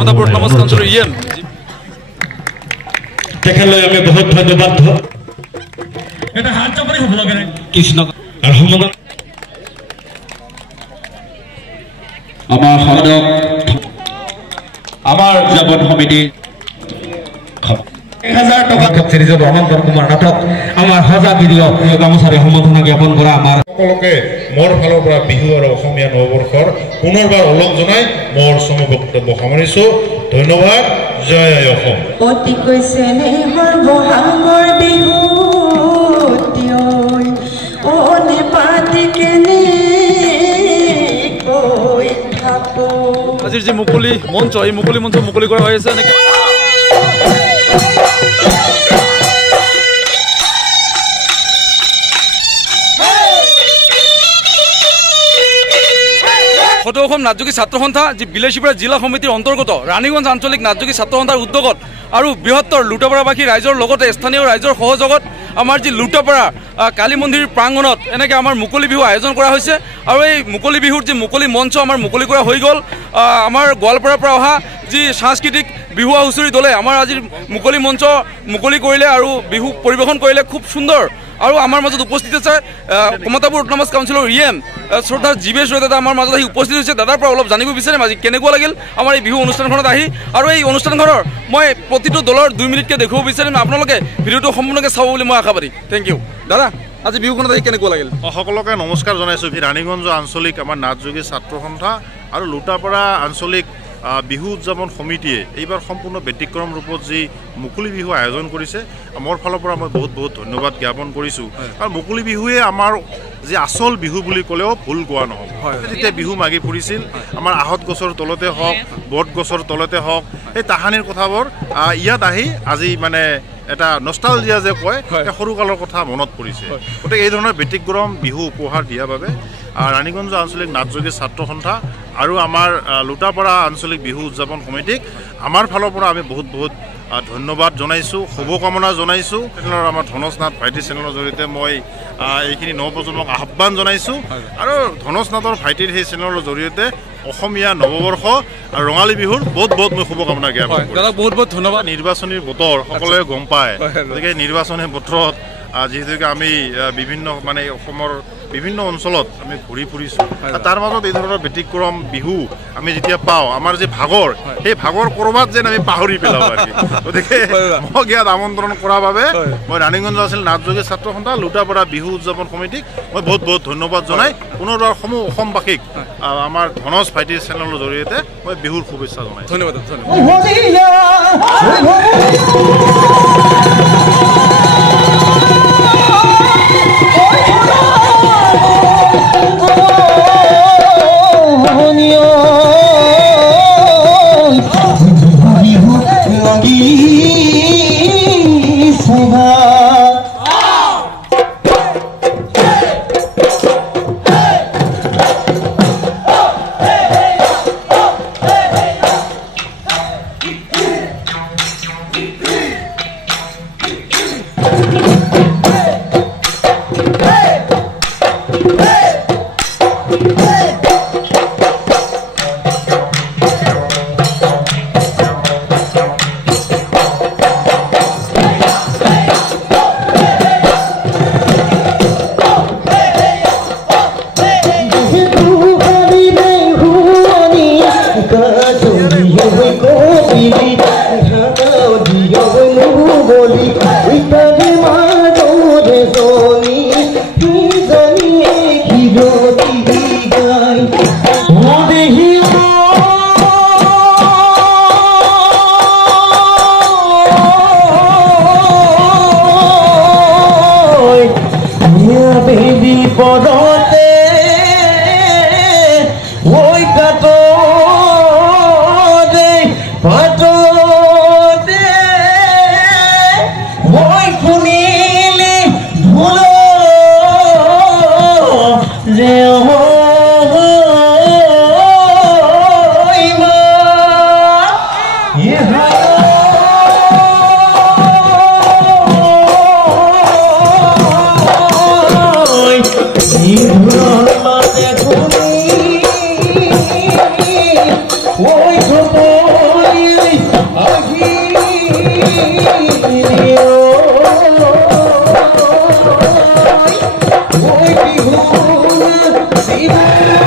কমতাপুৰ নমস্কাৰ কাউন্সিলৰ ইএম তেখেতলৈ আমি বহুত ধন্যবাদ এটা হাত চাপৰি হ'ব লাগে কৃষ্ণ আৰু সম্মান আমাৰ সদক আমাৰ জাবন সমিতি 1000 টাকা সিৰিজৰ ৰমন্তৰ কুমাৰ নাটক আমাৰ হজা ভিডিঅ গামোচাৰে সম্বোধনা জ্ঞাপন কৰা আমাৰ সকলোকে মোৰ ফালৰ পৰা বিহু আৰু অসমীয়া নৱবৰ্ষৰ পুনৰবাৰ ওলগ জনাই মোৰ সময় বক্তব্য সামৰিছো ধন্যবাদ জয় আই অসম অতি কৈছে নেহৰ বহাগৰ বিহু তিয়ৈ ওনে পাতি কেনে কৈ থাকো আজিৰ যে মুকলি মঞ্চ এই মুকলি মঞ্চ মুকলি কৰা হৈ আছে নেকি ফটো অসম নাটযোগী ছাত্ৰ সন্থা যি বিলাসীপাৰা জিলা সমিতিৰ অন্তৰ্গত ৰাণীগঞ্জ আঞ্চলিক নাটযোগী ছাত্ৰ সন্থাৰ উদ্যোগত আৰু বৃহত্তৰ লুটাপাৰাবাসী ৰাইজৰ লগতে স্থানীয় ৰাইজৰ সহযোগত আমাৰ যি লুটাপাৰা কালী মন্দিৰ প্ৰাংগণত এনেকৈ আমাৰ মুকলি বিহু আয়োজন কৰা হৈছে আৰু এই মুকলি বিহুৰ যি মুকলি মঞ্চ আমাৰ মুকলি কৰা হৈ গ'ল আমাৰ গোৱালপাৰাৰ পৰা অহা যি সাংস্কৃতিক বিহু হুঁচৰি দলে আমাৰ আজিৰ মুকলি মঞ্চ মুকলি কৰিলে আৰু বিহু পৰিৱেশন কৰিলে খুব সুন্দৰ আৰু আমাৰ মাজত উপস্থিত আছে কমতাপুৰ নমস্কাৰ কাউন্সিলৰ ইএম শ্ৰদ্ধাৰ জীৱেশ ৰয় দাদা আমাৰ মাজত আহি উপস্থিত হৈছে দাদাৰ পৰা অলপ জানিব বিচাৰিম আজি কেনেকুৱা লাগিল আমাৰ এই বিহু অনুষ্ঠানখনত আহি আৰু এই অনুষ্ঠানখনৰ মই প্ৰতিটো দলৰ 2 মিনিটকৈ দেখুৱাব বিচাৰিম আপোনালোকে ভিডিঅ'টো সম্পূৰ্ণকৈ চাব বুলি মই আশাবাদী থেংক ইউ দাদা আজি বিহুখনত আহি কেনেকুৱা লাগিল সকলোকে নমস্কাৰ জনাইছোঁ ৰাণীগঞ্জ আঞ্চলিক আমাৰ নাটযোগী ছাত্ৰ সন্থা আৰু লুটাপাৰা আঞ্চলিক বিহু উদযাপন সমিতিয়ে এইবাৰ সম্পূৰ্ণ ব্যতিক্ৰম ৰূপত যি মুকলি বিহু আয়োজন কৰিছে মোৰ ফালৰ পৰা মই বহুত বহুত ধন্যবাদ জ্ঞাপন কৰিছোঁ কাৰণ মুকলি বিহুৱে আমাৰ যি আচল বিহু বুলি ক'লেও ভুল কোৱা নহ'ব যেতিয়া বিহু মাগি ফুৰিছিল আমাৰ আহত গছৰ তলতে হওক বট গছৰ তলতে হওক এই তাহানিৰ কথাবোৰ ইয়াত আহি আজি মানে এটা নষ্টালজিয়া যে কয় সৰুকালৰ কথা মনত পৰিছে গতিকে এই ধৰণৰ ব্যতিক্ৰম বিহু উপহাৰ দিয়াৰ বাবে ৰাণীগঞ্জ আঞ্চলিক নাটযোগী ছাত্ৰ সন্থা আৰু আমাৰ লুটাপাৰা আঞ্চলিক বিহু উদযাপন সমিতিক আমাৰ ফালৰ পৰা আমি বহুত বহুত ধন্যবাদ জনাইছোঁ শুভকামনা জনাইছোঁ চেনেলৰ আমাৰ ধনজ নাথ ভাইটি চেনেলৰ জৰিয়তে মই এইখিনি নৱপ্ৰজন্মক আহ্বান জনাইছোঁ আৰু ধনজ নাথৰ ভাইটিৰ সেই চেনেলৰ জৰিয়তে অসমীয়া নৱবৰ্ষ আৰু ৰঙালী বিহুৰ বহুত বহুত মই শুভকামনা জ্ঞাপন কৰিছোঁ বহুত বহুত ধন্যবাদ নিৰ্বাচনীৰ বতৰ সকলোৱে গম পায় গতিকে নিৰ্বাচনী বতৰত যিহেতুকে আমি বিভিন্ন মানে অসমৰ বিভিন্ন অঞ্চলত আমি ঘূৰি ফুৰিছোঁ তাৰ মাজত এই ধৰণৰ ব্যতিক্ৰম বিহু আমি যেতিয়া পাওঁ আমাৰ যে ভাগৰ সেই ভাগৰ ক'ৰবাত যেন আমি পাহৰি পেলাওঁ আৰু গতিকে মোক ইয়াত আমন্ত্ৰণ কৰাৰ বাবে মই ৰাণীগঞ্জ আঞ্চলিক নাটযোগী ছাত্ৰ সন্থা লুটাপাৰা বিহু উদযাপন সমিতিক মই বহুত বহুত ধন্যবাদ জনাই পুনৰবাৰ সমূহ অসমবাসীক আমাৰ ধনজ ভাইটিৰ চেনেলৰ জৰিয়তে মই বিহুৰ শুভেচ্ছা জনাই ধন্যবাদ They সোনা জীবন